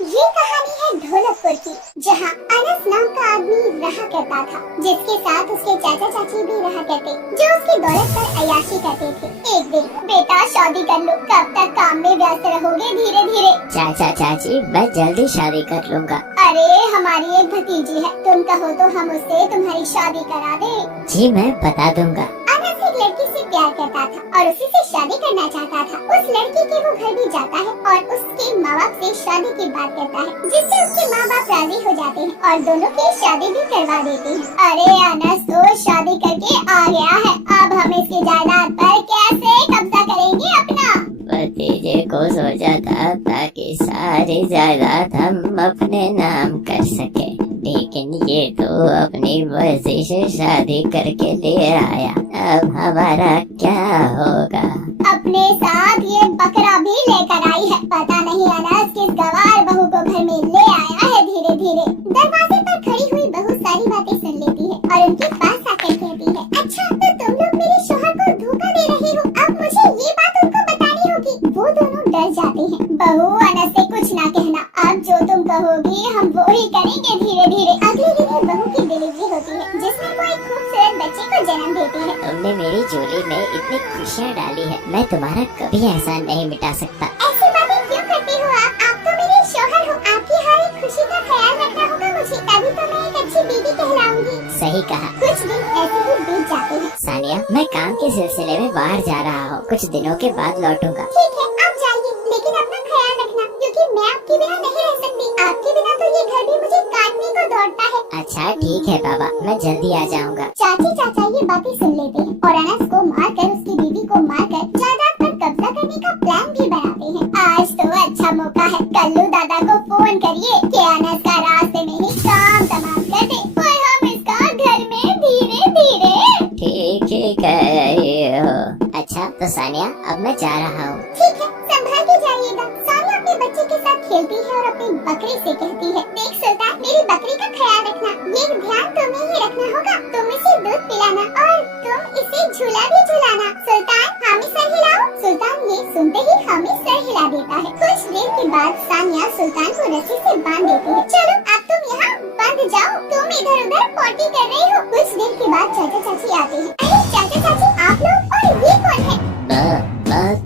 ये कहानी है ढोलकपुर की, जहाँ अनस नाम का आदमी रहा करता था, जिसके साथ उसके चाचा चाची भी रहा करते, जो उसकी दौलत पर अय्याशी करते थे। एक दिन, बेटा शादी कर लो, कब तक काम में व्यस्त रहोगे धीरे धीरे। चाचा चाची मैं जल्दी शादी कर लूँगा। अरे हमारी एक भतीजी है, तुम कहो तो हम उससे तुम्हारी शादी करा दें। जी मैं बता दूंगा। अनस एक लड़की से प्यार करता था और उसी से शादी करना चाहता था। उस लड़की के वो घर भी जाता है और उसके माँ बाप से शादी की बात करता है, जिससे उसके माँ बाप राजी हो जाते हैं और दोनों की शादी भी करवा देते हैं। अरे अनस तो शादी करके आ गया है, अब हम इसकी जायदाद पर कैसे कब्जा करेंगे अपना। भतीजे को सोचा था ताकि सारी जायदाद हम अपने नाम कर सके, लेकिन ये तो अपनी मर्जी से शादी करके ले आया। अब हमारा क्या होगा? अपने साथ ये बकरा भी लेकर आई है। पता नहीं अनस किस गवार बहू को घर में ले आया है। धीरे धीरे दरवाजे पर खड़ी हुई बहू सारी बातें सुन लेती है और उनके पास आकर कहती है, अच्छा तो तुम लोग मेरे शौहर को धोखा दे रहे हो, अब मुझे ये बात उनको बतानी होगी। वो दोनों डर जाते हैं। बहू अनस से कुछ ना कहना, अब जो तुम कहोगी हम वो ही करेंगे। धीरे धीरे अगले दिन ही बहू की डिलीवरी होती है, जिसमें वो एक खूबसूरत बच्चे को जन्म देती है। तुमने मेरी झोली में इतनी खुशियाँ डाली है, मैं तुम्हारा कभी एहसान नहीं मिटा सकता। ऐसी बातें क्यों करती हो आप तो मेरे शौहर हो, आपकी हर एक खुशी का ख्याल रखना होगा मुझे, तभी तो मैं एक अच्छी बीवी कहलाऊंगी। सही कहा। कुछ दिन ऐसे ही बीत जाते हैं। सानिया मैं काम के सिलसिले में बाहर जा रहा हूँ, कुछ दिनों के बाद लौटूंगा। ठीक है आप जाइए, लेकिन अपना ख्याल रखना, क्योंकि मैं आपके बिना नहीं रह सकती। आपके बिना तो ये घर भी मुझे काटने को दौड़ता है। अच्छा ठीक है बाबा, मैं जल्दी आ जाऊँगा। चाची चाचा ये बातें सुन लेते हैं और अनस को मारकर उसकी बीवी को मारकर जायदाद पर कब्जा करने का प्लान भी बनाते हैं। आज तो अच्छा मौका है, कल्लू दादा को फोन करिए कि अनस का रास्ते में ही काम तमाम कर दे और हम इसका घर में धीरे धीरे। ठीक ही कह रही हो। अच्छा तो सानिया अब मैं जा रहा हूँ। ठीक है संभाल के जाइएगा। सानिया अपने बच्चे के साथ खेलती है और अपनी बकरी से कहती है, देख सुल्तान मेरी बकरी का ख्याल रखना, ये ध्यान तुम्हें ही रखना होगा। तुम इसे दूध पिलाना और तुम इसे झूला भी झुलाना। सुल्तान हामी सर हिलाओ। सुल्तान ये सुनते ही हामी सर हिला देता है। कुछ देर के बाद सानिया सुल्तान को रस्सी से बांध देती है। चलो अब तुम यहाँ बंद जाओ, तुम इधर उधर पोटी कर रही हो। कुछ देर के बाद चाचा चाची आते हैं। अरे चाचा चाची आप लोग, और ये कौन है?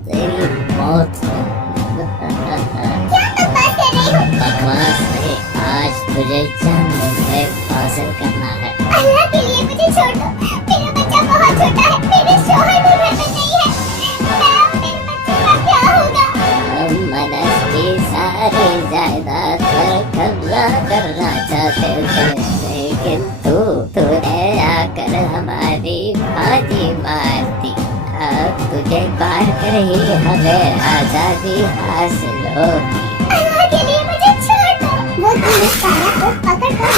तेरी मौत क्या बकवास कर रही हो? बकवास नहीं, आज तुझे जन्म में हासिल करना है। अल्लाह के लिए मुझे छोड़ दो, मेरा बच्चा बहुत छोटा है, मेरे शौहर भी घर में नहीं है। मैं और मेरे बच्चे का क्या होगा? हम मनस की सारी जायदाद पर कब्जा करना चाहते थे, लेकिन तूने आकर हमारी बाजी मार दी। अब तुझे पार कर ही हमें आजादी हासिल होगी। अल्लाह के लिए मुझे छोड़ दो। वो पुलिस वाला को पकड़ कर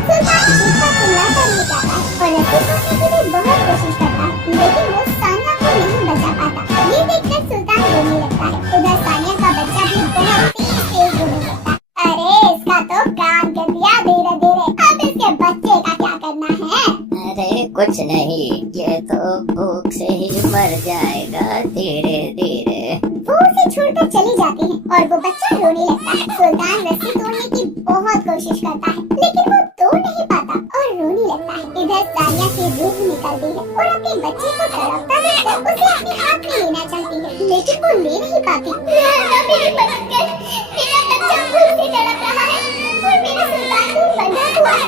सुल्तान चीखता चिल्लाता ले जाता है और रस्सी टूटने की भी बहुत कोशिश करता है, लेकिन वो सानिया को नहीं बचा पाता। ये देखकर सुल्तान रोने लगता है। उधर सानिया का बच्चा भी बहुत तेज रोने लगता है। अरे इसका तो कान कर दिया धीरे धीरे, अब इसके बच्चे का क्या करना है? अरे कुछ नहीं, ये तो भूख से ही मर जाएगा धीरे धीरे। वो उसे छोड़कर चली जाती है और वो बच्चा रोने लगता है। सुल्तान रस्सी तोड़ने की बहुत कोशिश करता है, लेकिन वो तोड़ नहीं पाता और रोने लगता है। इधर सानिया की रूह निकलती है और अपने बच्चे को तड़पता देखकर उसे अपने हाथ में लेना चाहती है, लेकिन वो ले नहीं पाती। मेरी मदद कर, मेरा बच्चा भूख से तड़प रहा है और मेरा सुल्तान भी बंधा हुआ है।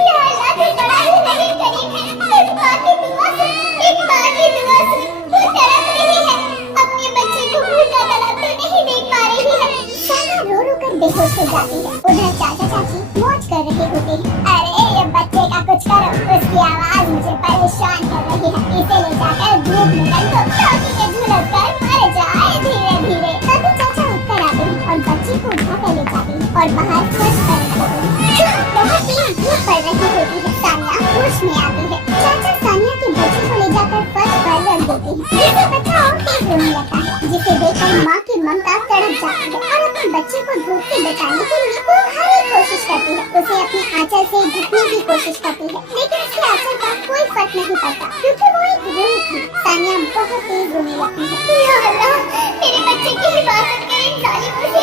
या अल्लाह तू बड़ा ही रहीम करीम है, एक माँ की दुआ सुन, एक माँ की दुआ सुन। वो तड़प रही है, अपने बच्चे को भूखा तड़पते नहीं देख पा रही है। सानिया रो रो कर बेहोश हो जाती है। उधर चाचा चाची मौज कर रहे होते हैं। अरे ये बच्चे का कुछ करो, उसकी आवाज मुझे परेशान कर रही है। इसे ले जाकर धूप में रख दो ताकि ये झुलस कर मर जाए धीरे धीरे। तभी चाचा उठकर आते हैं और बच्चे को उठाकर ले जाते हैं और बाहर फर्श पर रख देते हैं। बहुत तेज धूप पड़ रही होती है। सानिया होश में आती है। चाचा सानिया के बच्चे को ले जाकर फर्श पर रख देते हैं, जिससे बच्चा और तेज रोने लगता है, जिसे देखकर माँ की ममता तड़प जाती है और अपने बच्चे को धूप से बचाने के लिए वो हर एक कोशिश करती है। उसे अपने आंचल से ढकने की कोशिश करती है, लेकिन उसके आंचल का कोई फर्क नहीं पड़ता, क्योंकि वो एक रूह थी। सानिया बहुत तेज रोने लगती है। या अल्लाह, मेरे बच्चे की हिफाजत कर इन जालिमों से।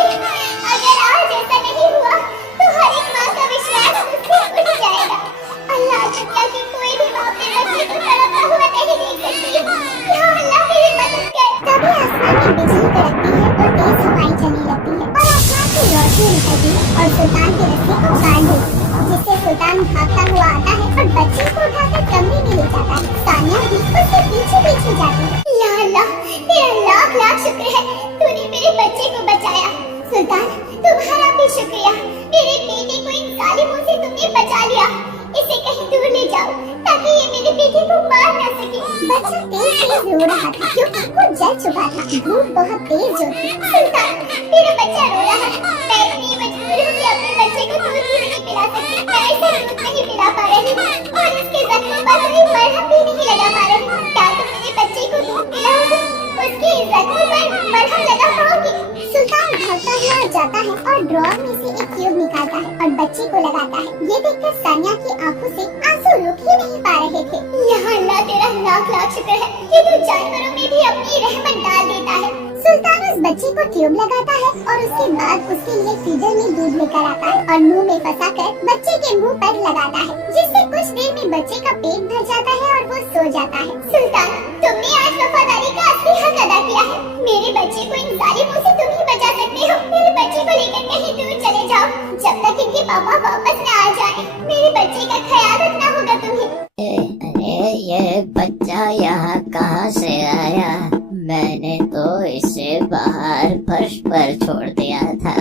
अगर आज और सुल्तान की रस्सी को बांध देती है, जिससे सुल्तान भागता हुआ आता है और बच्चे को उठाकर कमरे में ले जाता है। सानिया भी उसके पीछे पीछे जाती है। या अल्लाह, तेरा लाख लाख शुक्र है, तूने मेरे बच्चे को बचाया। सुल्तान, तुम्हारा भी शुक्रिया, मेरे बेटे को इन जालिमों से तुमने बचा लिया। इसे कहीं दूर ले जाओ ताकि ये मेरे बेटे को मार न सके। बच्चा तेज तेज रो रहा था क्योंकि वो जल चुका था। धूप बहुत तेज जो थी। सुल्तान, मेरा बच्चा रो रहा है। मैं इतनी मजबूर हूँ कि अपने बच्चे को दूध भी नहीं पिला सकती। मैं इसे दूध नहीं पिला पा रही हूँ और इसके जख्मों पर कोई मरहम भी नहीं लगा पा रही हूँ। क्या तुम मेरे बच्चे को दूध पिलाओगे? उसके जख्मों पर मरहम लगा पाओगे? सुल्तान भागता हुआ जाता है और ड्रॉर में से एक ट्यूब निकालता है और बच्चे को लगाता है। ये देखकर सानिया की आंखों से आंसू रुक ही नहीं पा रहे थे। यहाँ अल्लाह तेरा लाख लाख शुक्र है कि तू जानवरों में भी अपनी रहमत डाल देता है। सुल्तान उस बच्चे को ट्यूब लगाता है और उसके बाद उसके लिए फीडर में दूध लेकर आता है और मुंह में फंसाकर बच्चे के मुंह पर लगाता है, जिससे कुछ देर में बच्चे का पेट भर जाता है और वो सो जाता है। सुल्तान, तुमने आज वफादारी का असली हक अदा किया है। मेरे बच्चे को इन जालिमों से तुम ही बचा सकते हो। मेरे बच्चे को लेकर कहीं दूर चले जाओ जब तक इनके पापा वापस न आ जाए। मेरे बच्चे का ख्याल रखना होगा तुम्हें। अरे ये बच्चा यहाँ कहाँ से आया? मैंने तो इसे बाहर फर्श पर छोड़ दिया था।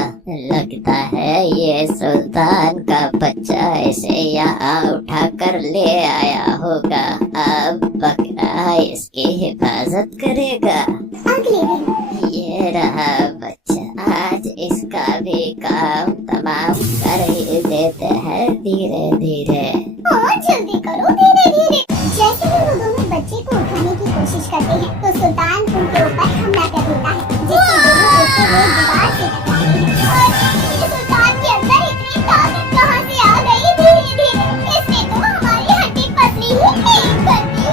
लगता है ये सुल्तान का बच्चा इसे यहाँ उठा कर ले आया होगा। अब बकरा इसकी हिफाजत करेगा। अगले दिन ये रहा बच्चा। आज इसका भी काम तमाम कर ही देते हैं धीरे धीरे। और जल्दी करो, धीरे धीरे। जैसे ही वो दोनों बच्चे को उठाने की कोशिश करते हैं तो सुल्तान उनके ऊपर हमला कर देता है, जिससे दोनों बच्चे लोग दीवार से टकराते हैं। और ये सुल्तान के अंदर इतनी ताकत कहाँ से आ गई? धीरे धीरे इसने तो हमारी हड्डी पसली ही नहीं कर दी।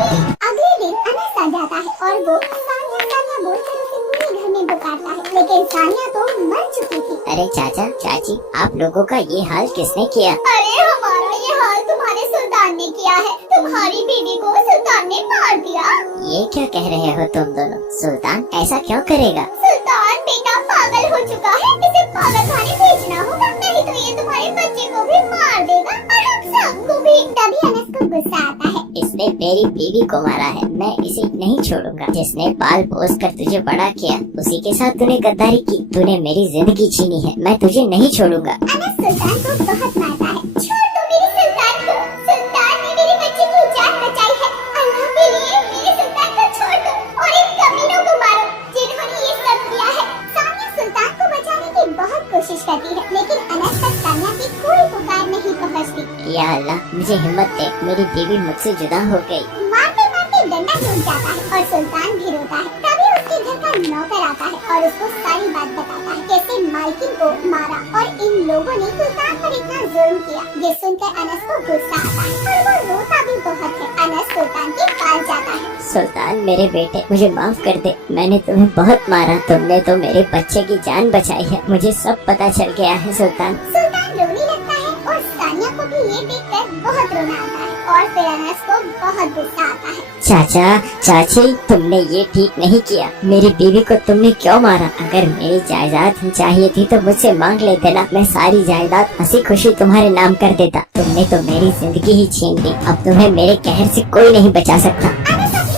अगले दिन अनस आ जाता है और वो सानिया सानिया बोलकर उसे पूरे घर में पुकारता है, लेकिन सानिया तो मर चुकी थी। अरे चाचा चाची, आप लोगों का ये हाल किसने किया? अरे हमारा ये हाल तुम्हारे सुल्तान ने किया है। तुम्हारी बीवी को सुल्तान ने मार दिया। ये क्या कह रहे हो तुम दोनों? सुल्तान ऐसा क्यों करेगा? सुल्तान बेटा पागल हो चुका है, इसे पागलखाने भेजना होगा, नहीं तो ये तुम्हारे बच्चे को भी मार देगा और हम सबको भी। तभी अनस को गुस्सा आता है। इसने मेरी बीवी को मारा है, मैं इसे नहीं छोड़ूंगा। जिसने पाल पोस कर तुझे बड़ा किया, उसी के साथ तूने गद्दारी की। तूने मेरी जिंदगी छीनी है, मैं तुझे नहीं छोड़ूंगा। अनस सुल्तान को बहुत मारता है। छोड़ दो मेरे सुल्तान को। सुल्तान ने मेरे बच्चे की जान बचाई है। अल्लाह के लिए मेरे सुल्तान को छोड़ दो और इन कमीनों को मारो जिन्होंने ये सब किया है। सानिया सुल्तान को बचाने की बहुत कोशिश करती है, लेकिन अनस तक सानिया की कोई पुकार नहीं पहुंचती। या अल्लाह, मुझे हिम्मत दे, मेरी बीवी मुझसे जुदा हो गई। मारते मारते डंडा टूट जाता है और सुल्तान भी रोता है। तभी उसके घर का नौकर आता है और उसको सारी बात बताता है, कैसे मालकिन को मारा और इन लोगों ने सुल्तान पर इतना जुल्म किया। ये सुनकर अनस को गुस्सा आता है और वो रोता भी बहुत है। अनस सुल्तान के पास जाता है। सुल्तान मेरे बेटे, मुझे माफ कर दे। मैंने तुम्हें बहुत मारा, तुमने तो मेरे बच्चे की जान बचाई है। मुझे सब पता चल गया है सुल्तान। सुल्तान रोने लगता है और सानिया को भी ये देखकर बहुत रोना आता है और फिर अनस को बहुत गुस्सा आता है। चाचा चाची, तुमने ये ठीक नहीं किया। मेरी बीवी को तुमने क्यों मारा? अगर मेरी जायदाद चाहिए थी तो मुझसे मांग लेते ना। मैं सारी जायदाद हंसी खुशी तुम्हारे नाम कर देता। तुमने तो मेरी जिंदगी ही छीन ली। अब तुम्हें मेरे कहर से कोई नहीं बचा सकता। अनस अपनी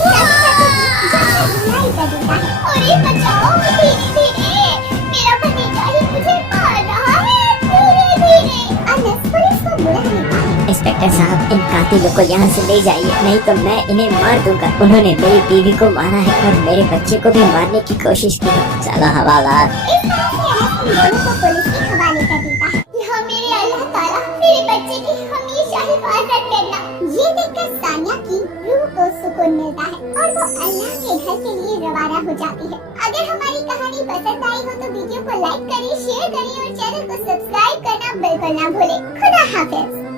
बुराई कर देता है। अरे बचाओ, धीरे धीरे, मेरा भतीजा ही मुझे मार रहा है। धीरे धीरे। अनस पुलिस को बुला लेता है। इंस्पेक्टर साहब, इन कातिलों को यहाँ से ले जाइए, नहीं तो मैं इन्हें मार दूंगा। उन्होंने मेरी बीवी को मारा है और मेरे बच्चे को भी मारने की कोशिश की है। चलो हवालात। इस तरह से अनस उन दोनों को पुलिस के हवाले कर देता है। यहाँ मेरे अल्लाह ताला मेरे बच्चे की हमेशा हिफाजत करना। ये देखकर सानिया की रूह को सुकून मिलता है और वो अल्लाह के घर के लिए रवाना हो जाती है। अगर हमारी कहानी पसंद आई हो तो वीडियो को लाइक करें, शेयर करें और चैनल को सब्सक्राइब करना बिल्कुल ना भूलें। खुदा हाफिज।